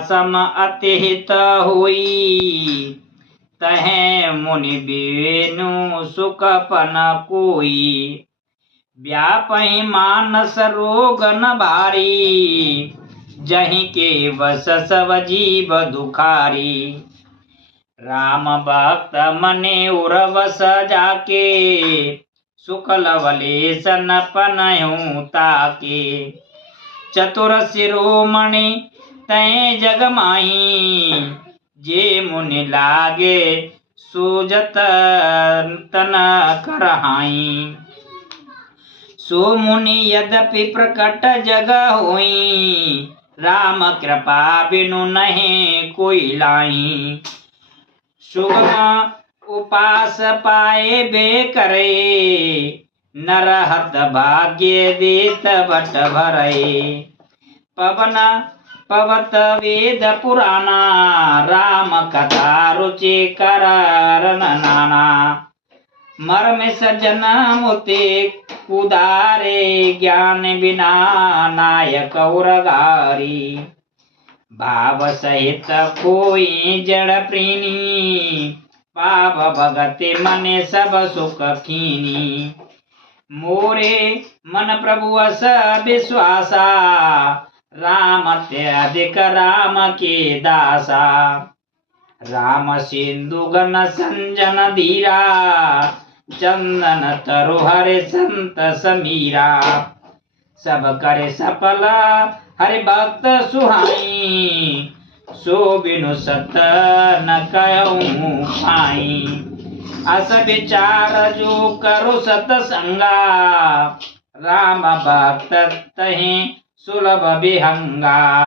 सम अतिहित हुई, तहें मुनि बेनु सुखपन कोई। व्यापहि मानस रोग न भारी, जहीं के वस सब जीव दुखारी। राम भक्त मने उर्वस जाके, सुख लवलेश न पनहु ताके। चतुर शिरोमणि तै जग माही, जे मुनि लागे सूजत तन करहाई। सो मुनि यद्यपि प्रकट जग होई, राम कृपा बिनु नहीं कोई लाई। सुगम उपास पाए बे करे, नरहत भाग्य देत बट भरे। पवन पवत वेद पुराना, राम कथा रुचि कर नाना। मर्म सज्जन मोते कुदारे, ज्ञान बिना नायक उरगारी। भाव सहित कोई जड़ प्रीनी, पाव भगति मने सब सुख कीनी। मोरे मन प्रभु अस विश्वासा, राम अत्यधिक राम के दासा। राम सिंधु घन संजन धीरा, चंदन तरु हरे संत समीरा। सब करे सफल हरि भक्त सुहाई, सो बिनु सत न कहूँ पाई। अस विचार जो करो सतसंगा, राम भक्त तहि सुलभ विहंगा।